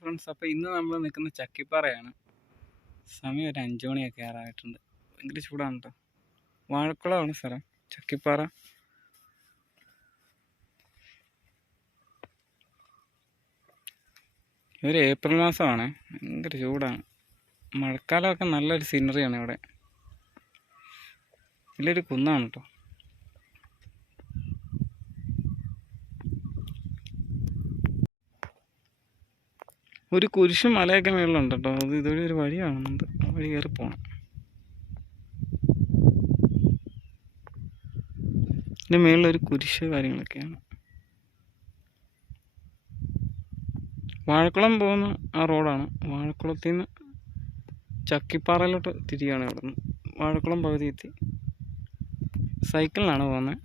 Friends, അപ്പോൾ ഇന്ന് നമ്മൾ നിൽക്കുന്ന ചക്കിപ്പാറയാണ്. സമയം ഒരു 5 മണിയൊക്കെ ആറായിട്ടുണ്ട്. ഭയങ്കര ചൂടാണ് കേട്ടോ. വാഴക്കുളമാണ് സ്ഥലം, ചക്കിപ്പാറ. ഒരു ഏപ്രിൽ മാസമാണ്, ഭയങ്കര ചൂടാണ്. മഴക്കാലമൊക്കെ നല്ലൊരു സീനറിയാണ് ഇവിടെ. വലിയൊരു കുന്നാണ് കേട്ടോ. ഒരു കുരിശും മലയൊക്കെ മേളിലുണ്ട് കേട്ടോ. അത് ഇതുവഴി ഒരു വഴി കാണുന്നുണ്ട്, ആ വഴി കയറി പോകണം. ഇതിൻ്റെ മേളിലൊരു കുരിശ് കാര്യങ്ങളൊക്കെയാണ്. വാഴക്കുളം പോകുന്ന ആ റോഡാണ്. വാഴക്കുളത്തിൽ നിന്ന് ചക്കിപ്പാറയിലോട്ട് തിരിയാണ്. ഇവിടെ നിന്ന് വാഴക്കുളം പകുതി എത്തി. സൈക്കിളിലാണ് പോകുന്നത്.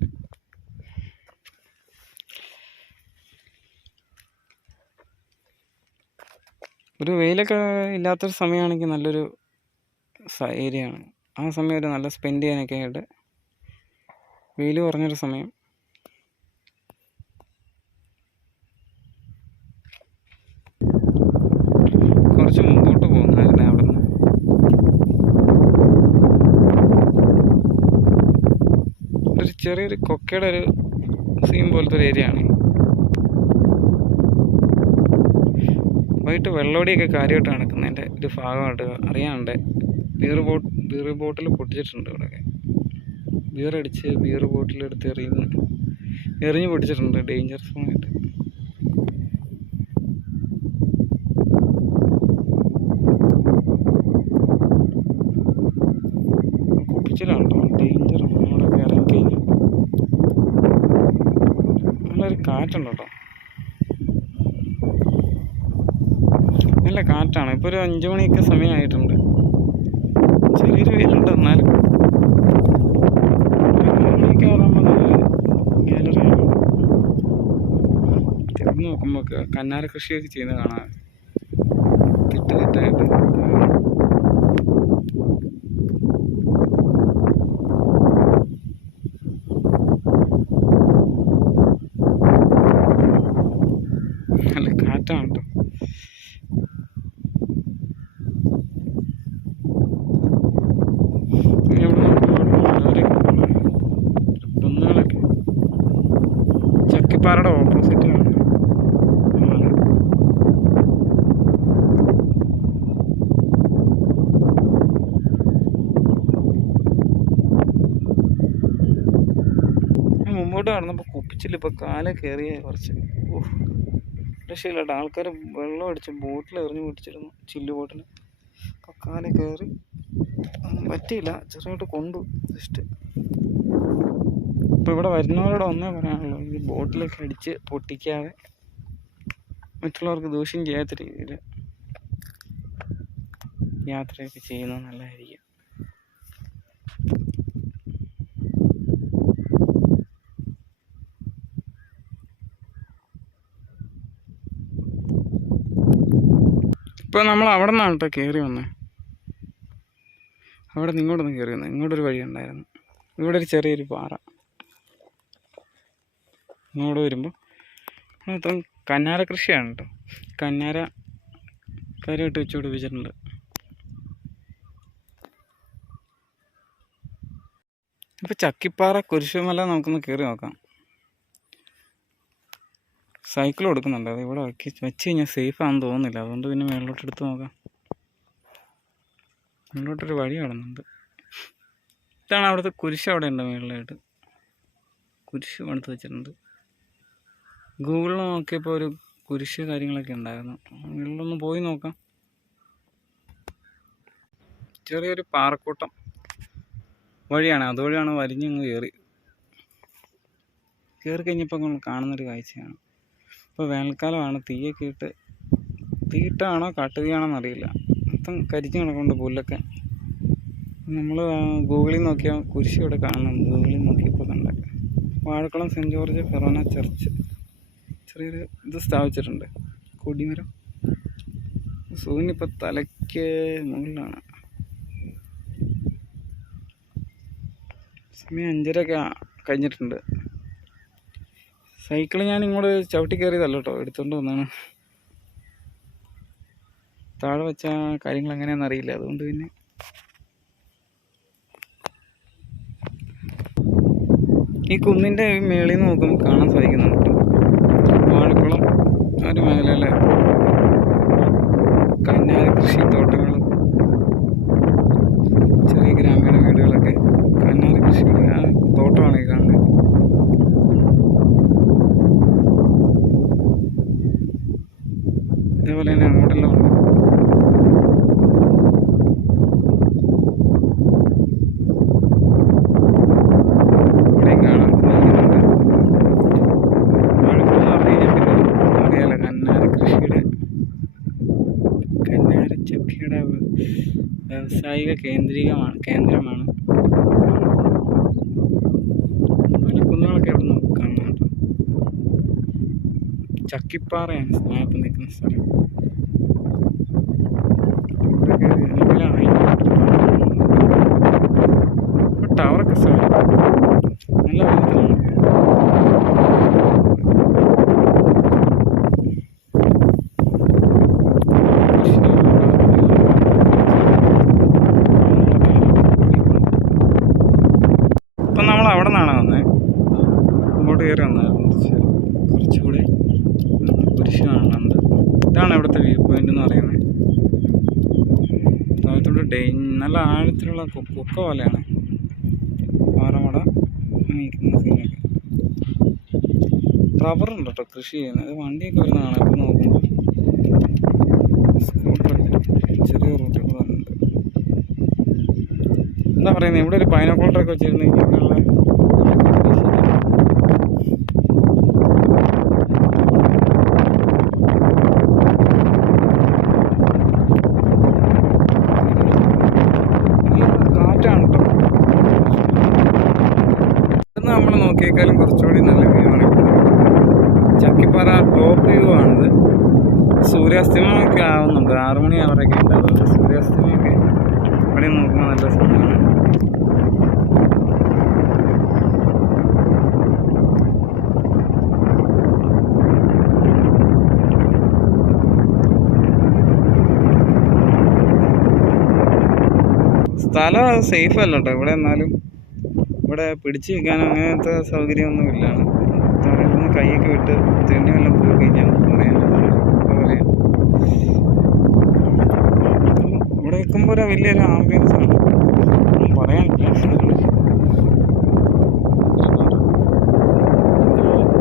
ഒരു വെയിലൊക്കെ ഇല്ലാത്തൊരു സമയമാണെങ്കിൽ നല്ലൊരു ഏരിയയാണ്. ആ സമയം ഒരു നല്ല സ്പെൻഡ് ചെയ്യാനൊക്കെ ആയിട്ട്. വെയിൽ കുറഞ്ഞൊരു സമയം. കുറച്ച് മുമ്പോട്ട് പോകുന്നായിരുന്നേ അവിടെ നിന്ന്. ഒരു ചെറിയൊരു കൊക്കയുടെ ഒരു സീൻ പോലത്തെ ഒരു ഏരിയ ആണ്. വൈകിട്ട് വെള്ളോടിയൊക്കെ കാര്യമായിട്ട് നടക്കുന്നതിൻ്റെ ഒരു ഭാഗമായിട്ട് അറിയാണ്ട് ബീർ ബോട്ടിൽ പൊട്ടിച്ചിട്ടുണ്ട്. ഇവിടെയൊക്കെ ബീറടിച്ച് ബീർ ബോട്ടിലെടുത്ത് എറിഞ്ഞ് പൊട്ടിച്ചിട്ടുണ്ട്, ഡേഞ്ചറസ് ആയിട്ട്. കുപ്പിച്ചിലാണ് ഡേഞ്ചറാണ്. നമ്മളൊക്കെ ഇറങ്ങിക്കഴിഞ്ഞാൽ നല്ലൊരു കാറ്റുണ്ട് കേട്ടോ. നല്ല കാറ്റാണ്. ഇപ്പോൾ ഒരു 5 മണിയൊക്കെ സമയമായിട്ടുണ്ട്. ചെറിയൊരു വെയിലുണ്ട്. എന്നാലും 6 മണിയൊക്കെ ആകുമ്പോൾ നല്ല ഗാലറിയാണ്. തിരിഞ്ഞ് നോക്കുമ്പോൾ കന്നാര കൃഷിയൊക്കെ ചെയ്യുന്നത് കാണാൻ തിട്ടായിട്ട്. നല്ല കാറ്റാണ് കേട്ടോ. ചക്കിപ്പാറയുടെ ഓപ്പോസിറ്റിലാണ് മല. മുമ്പോട്ട് കടന്നപ്പോൾ കുപ്പിച്ചില്ല. ഇപ്പോൾ കാല കയറിയ കുറച്ച് രക്ഷയില്ല കേട്ടോ. ആൾക്കാർ വെള്ളം അടിച്ച് ബോട്ടിൽ എറിഞ്ഞ് പൊട്ടിച്ചിരുന്നു, ചില്ല് ബോട്ടിൽ. അപ്പോൾ കാല കയറി പറ്റിയില്ല, ചെറുതായിട്ട് കൊണ്ടു ജസ്റ്റ്. ഇപ്പോൾ ഇവിടെ വരുന്നവരോട് ഒന്നേ പറയാനുള്ളൂ, ഈ ബോട്ടിലൊക്കെ അടിച്ച് പൊട്ടിക്കാതെ മറ്റുള്ളവർക്ക് ദൂഷ്യം ചെയ്യാത്ത രീതിയിൽ യാത്രയൊക്കെ ചെയ്യുന്നത് നല്ലതായിരിക്കും. ഇപ്പോൾ നമ്മൾ അവിടെ നിന്നാണ് കേട്ടോ കയറി വന്നത്. അവിടെ നിന്ന് ഇങ്ങോട്ടൊന്ന് കയറി വന്നത്. ഇങ്ങോട്ടൊരു വഴി ഉണ്ടായിരുന്നു. ഇവിടെ ഒരു ചെറിയൊരു പാറ. ഇങ്ങോട്ട് വരുമ്പോൾ മൊത്തം കന്നാര കൃഷിയാണ് കേട്ടോ. കന്നാര കാര്യമായിട്ട് വെച്ച് പിടിപ്പിച്ചിട്ടുണ്ട്. ഇപ്പോൾ ചക്കിപ്പാറ കുരിശുമല നമുക്കൊന്ന് കയറി നോക്കാം. സൈക്കിൾ കൊടുക്കുന്നുണ്ട്. അത് ഇവിടെ വെച്ച് കഴിഞ്ഞാൽ സേഫ് ആണെന്ന് തോന്നുന്നില്ല. അതുകൊണ്ട് പിന്നെ മേളിലോട്ട് എടുത്ത് നോക്കാം. മേളിലോട്ടൊരു വഴി കാണുന്നുണ്ട്. ഇതാണ് അവിടുത്തെ കുരിശ്. അവിടെ ഉണ്ട് മേളിലായിട്ട് കുരിശ് പണിത് വെച്ചിട്ടുണ്ട്. ഗൂഗിളിൽ നോക്കിയപ്പോൾ ഒരു കുരിശ് കാര്യങ്ങളൊക്കെ ഉണ്ടായിരുന്നു. മേളിലൊന്ന് പോയി നോക്കാം. ചെറിയൊരു പാറക്കൂട്ടം വഴിയാണ്. അതുവഴിയാണ് വലിഞ്ഞങ്ങ് കയറി കഴിഞ്ഞപ്പോൾ നമ്മൾ കാണുന്നൊരു കാഴ്ചയാണ്. ഇപ്പോൾ വേനൽക്കാലമാണ്. തീയിട്ടാണോ കാട്ടുതീയാണോന്ന് അറിയില്ല. മൊത്തം കരിഞ്ഞ് കിടക്കുന്നുണ്ട് പുല്ലൊക്കെ. നമ്മൾ ഗൂഗിളിൽ നോക്കിയാൽ കുരിശ് ഇവിടെ കാണുന്നുണ്ട്. ഗൂഗിളിൽ നോക്കിയപ്പോൾ കണ്ട Vazhakulam saint George forane church ചെറിയൊരു ഇത് സ്ഥാപിച്ചിട്ടുണ്ട്, കൊടിമരം. സൂര്യനിപ്പോൾ തലയ്ക്ക് മുകളിലാണ്. സമയം 5:30 കഴിഞ്ഞിട്ടുണ്ട്. സൈക്കിൾ ഞാൻ ഇങ്ങോട്ട് ചവിട്ടി കയറിയതല്ല കേട്ടോ, എടുത്തുകൊണ്ട് വന്നാണ്. താഴെ വെച്ച കാര്യങ്ങൾ എങ്ങനെയാണെന്ന് അറിയില്ല. അതുകൊണ്ട് പിന്നെ ഈ കുന്നിൻ്റെ മേളിൽ നിന്ന് നോക്കുമ്പോൾ കാണാൻ സാധിക്കുന്നുണ്ട് വാഴക്കുളം ആ ഒരു മേഖലയിലെ കന്നാര കൃഷിത്തോട്ടങ്ങളും ചെറിയ ഗ്രാമീണ വീടുകളൊക്കെ കന്നാര കൃഷിയുടെ ആ തോട്ടമാണ് ഈ കാണുന്നത്. ഇതേപോലെ തന്നെ അങ്ങോട്ടെല്ലാം ഉണ്ട്. ഇവിടെയും കാണാൻ സാധിക്കുന്നുണ്ട്. വാഴക്കുളം എന്ന് പറഞ്ഞു കഴിഞ്ഞാൽ പിന്നെ അറിയാലോ കന്നാരച്ചക്കയുടെ വ്യാവസായിക കേന്ദ്രമാണ്. മലക്കുന്നുകളൊക്കെ ഇവിടെ നിന്ന് കാണുന്നുണ്ട്. ചക്കിപ്പാറയാണ് ഞാനിപ്പോൾ നിൽക്കുന്ന സ്ഥലം. ടവറൊക്കെ സ്ഥലം നല്ല വലുതാണ്. ഇപ്പം നമ്മൾ അവിടെ നിന്നാണ് വന്നത്. ഇങ്ങോട്ട് കയറി വന്നായിരുന്നു. കുറച്ചുകൂടി കുരിശ് കാണുന്നുണ്ട്. ഇതാണ് ഇവിടുത്തെ വ്യൂ പോയിന്റ് എന്ന് പറയുന്നത്. താഴത്തോട്ട് നല്ല ആഴത്തിലുള്ള കൊക്ക പോലെയാണ് പാറമട നിൽക്കുന്ന സീനൊക്കെ. റബ്ബറുണ്ട് കേട്ടോ കൃഷി ചെയ്യുന്നത്. വണ്ടിയൊക്കെ വരുന്നതാണ്. ഇപ്പം നോക്കുമ്പോൾ സ്കൂട്ടറൊക്കെ ചെറിയ റൂട്ടൊക്കെ വന്നിട്ടുണ്ട്. എന്താ പറയുന്നത്, ഇവിടെ ഒരു പൈനാപ്പിളൊക്കെ വെച്ചിരുന്നെങ്കിൽ ഇവിടെയുള്ള നമ്മൾ നോക്കിയേക്കാളും കുറച്ചുകൂടി നല്ല വ്യൂ ആണ്. ചക്കിപ്പാറ ടോപ്പ് വ്യൂ ആണിത്. സൂര്യാസ്തമയമൊക്കെ ആവുന്നുണ്ട്. 6 മണി ആവറൊക്കെ ഉണ്ട്. അതുകൊണ്ട് സൂര്യാസ്തമയമൊക്കെ ഇവിടെ നോക്കുമ്പോൾ നല്ല സമയമാണ്. സ്ഥലം സേഫ് അല്ല കേട്ടോ ഇവിടെ. എന്നാലും ഇവിടെ പിടിച്ചു നിൽക്കാനോ അങ്ങനത്തെ സൗകര്യമൊന്നും ഇല്ലാണ്. താഴെ കൈയൊക്കെ വിട്ട് തെണ്ണി വല്ലതും പോയി കഴിഞ്ഞാൽ പറയാൻ പോലെ. ഇവിടെ നിൽക്കുമ്പോൾ ഒരു വലിയൊരു ആംബിയൻസ് ആണ്, ഒന്നും പറയാനില്ല.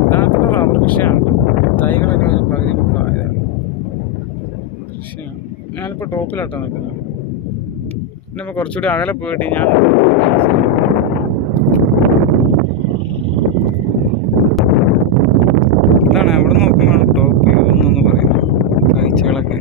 യഥാർത്ഥത്തിൽ റബ്ബർ കൃഷിയാണ്. തൈകളൊക്കെ ഒരു പകുതി മുക്കായതാണ് കൃഷിയാണ്. ഞാനിപ്പോൾ ടോപ്പിലാട്ടോ നിൽക്കുന്നത്. പിന്നിപ്പോൾ കുറച്ചുകൂടി അകലെ പോയിട്ട് ഞാൻ ഇതാണ് അവിടെ നോക്കുമ്പോൾ ടോപ്പ് വ്യൂ എന്നൊന്ന് പറയുന്നത്. കാഴ്ചകളൊക്കെ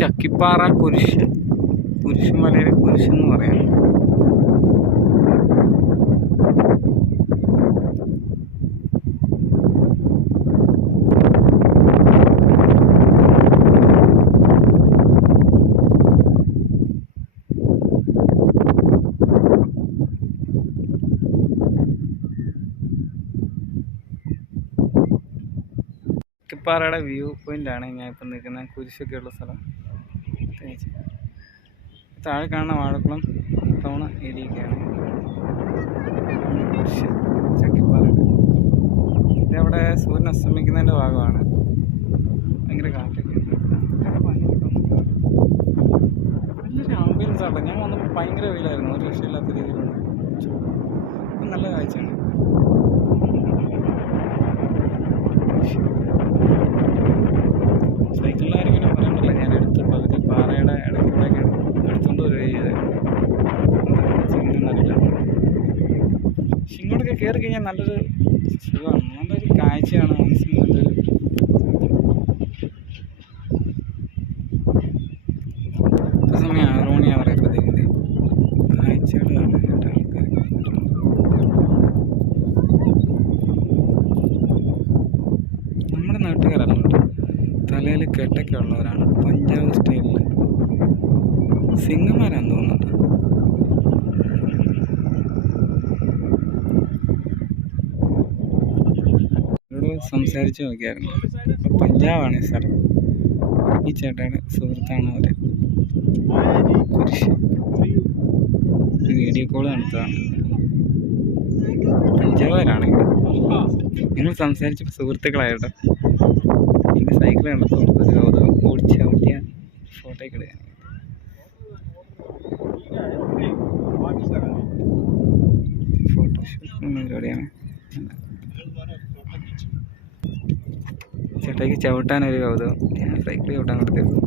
ചക്കിപ്പാറ കുരിശുമലയിലെ കുരിശെന്ന് പറയാം. ചക്കിപ്പാറയുടെ വ്യൂ പോയിൻ്റാണ് ഞാൻ ഇപ്പം നിൽക്കുന്നത്. കുരിശൊക്കെ ഉള്ള സ്ഥലം. താഴെ കാണുന്ന വാഴക്കുളം ടൗൺ ഏരിയയൊക്കെയാണ് കുരിശ് ചക്കിപ്പാറ. ഇതവിടെ സൂര്യൻ അസ്തമിക്കുന്നതിൻ്റെ ഭാഗമാണ്. ഭയങ്കര കാറ്റൊക്കെ ഉണ്ട്. നല്ലൊരു ആംബിയൻസ് ആട്ടോ. ഞാൻ വന്നപ്പോൾ ഭയങ്കര വെയിലായിരുന്നു. ഒരു രക്ഷയില്ലാത്ത രീതിയിലുള്ള ഇപ്പം നല്ല കാഴ്ചയാണ്. സൈക്കിളിലാരും ഇങ്ങനെ പറയണ്ടല്ലോ. ഞാൻ എടുത്ത പകുതി പാറയുടെ ഇടയ്ക്കൂടെയൊക്കെ എടുത്തുകൊണ്ട് വരിക ചെയ്യുന്നറിയില്ല. പക്ഷെ ഇങ്ങോട്ടൊക്കെ കയറി കഴിഞ്ഞാൽ നല്ലൊരു സുഖമാണ്, നല്ലൊരു കാഴ്ചയാണ്. മനസ്സിന് നല്ലൊരു സമയം 6 മണി ആവറയപ്പോഴത്തേക്കിന് കാഴ്ചകൾ കാണാനായിട്ട് ആൾക്കാർ. നമ്മുടെ നാട്ടുകാരല്ല, തലയിൽ കെട്ടൊക്കെ ഉള്ളവരാണ്. പഞ്ചാബ് സ്റ്റൈലിൽ സിംഗന്മാരാന്ന് തോന്നുന്നു. ഇവിടെ സംസാരിച്ച് നോക്കിയായിരുന്നു. പഞ്ചാബാണ് ഈ സ്ഥലം. ഈ ചേട്ടയുടെ സുഹൃത്താണ് അവർ. കുരിശ് വീഡിയോ കോൾ നടത്തതാണ്. പഞ്ചാബുകാരാണെങ്കിൽ ഞങ്ങൾ സംസാരിച്ചപ്പോൾ സുഹൃത്തുക്കളായിട്ടോ. എനിക്ക് സൈക്കിൾ കണ്ടപ്പോൾ ഒരു കൗതുകം, ഓടിച്ച് ഔട്ടിയ ഫോട്ടോയ്ക്ക് ഇടുകയാണ്. ഫോട്ടോഷൂട്ട് പരിപാടിയാണ്. ചേട്ടായിക്ക് ചവിട്ടാനൊരു കൗതുകം, ഞാൻ സൈക്കിൾ ചവിട്ടാൻ കൊടുത്തേക്കും.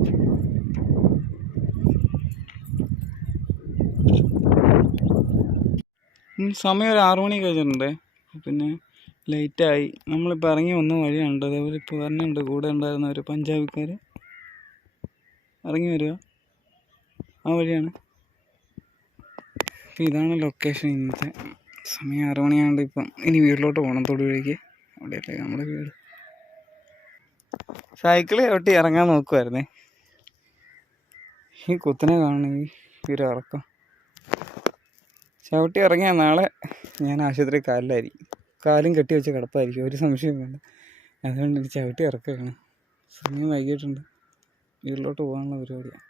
സമയം ഒരു 6 മണി കഴിഞ്ഞിട്ടുണ്ട്. പിന്നെ ലേറ്റായി. നമ്മളിപ്പോൾ ഇറങ്ങി വന്ന വഴിയുണ്ട്. അതേപോലെ ഇപ്പോൾ വരുന്നുണ്ട്. കൂടെ ഉണ്ടായിരുന്ന ഒരു പഞ്ചാബിക്കാർ ഇറങ്ങി വരിക, ആ വഴിയാണ്. അപ്പോൾ ഇതാണ് ലൊക്കേഷൻ. ഇന്നത്തെ സമയം 6 മണിയാണ്ട്. ഇപ്പം ഇനി വീട്ടിലോട്ട് പോകണം. തൊടുപുഴയ്ക്ക്. അവിടെയല്ലേ നമ്മുടെ വീട്. സൈക്കിൾ ചവിട്ടി ഇറങ്ങാൻ നോക്കുമായിരുന്നേ. ഈ കുത്തനെ കാണുന്ന ഈ ഒരു ഇറക്കം ചവിട്ടി ഇറങ്ങിയാൽ നാളെ ഞാൻ ആശുപത്രി കാലും കെട്ടി വെച്ച് കിടപ്പായിരിക്കും, ഒരു സംശയം വേണ്ട. അതുകൊണ്ട് എനിക്ക് ചവിട്ടി ഇറക്കുകയാണ്. സമയം വൈകിട്ടുണ്ട്, വീട്ടിലോട്ട് പോകാനുള്ള പരിപാടിയാണ്.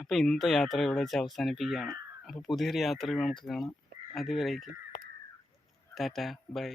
അപ്പോൾ ഇന്നത്തെ യാത്ര ഇവിടെ വെച്ച് അവസാനിപ്പിക്കുകയാണ്. അപ്പോൾ പുതിയൊരു യാത്രയിൽ നമുക്ക് കാണാം. അതുവരേക്കും ടാറ്റ, ബൈ.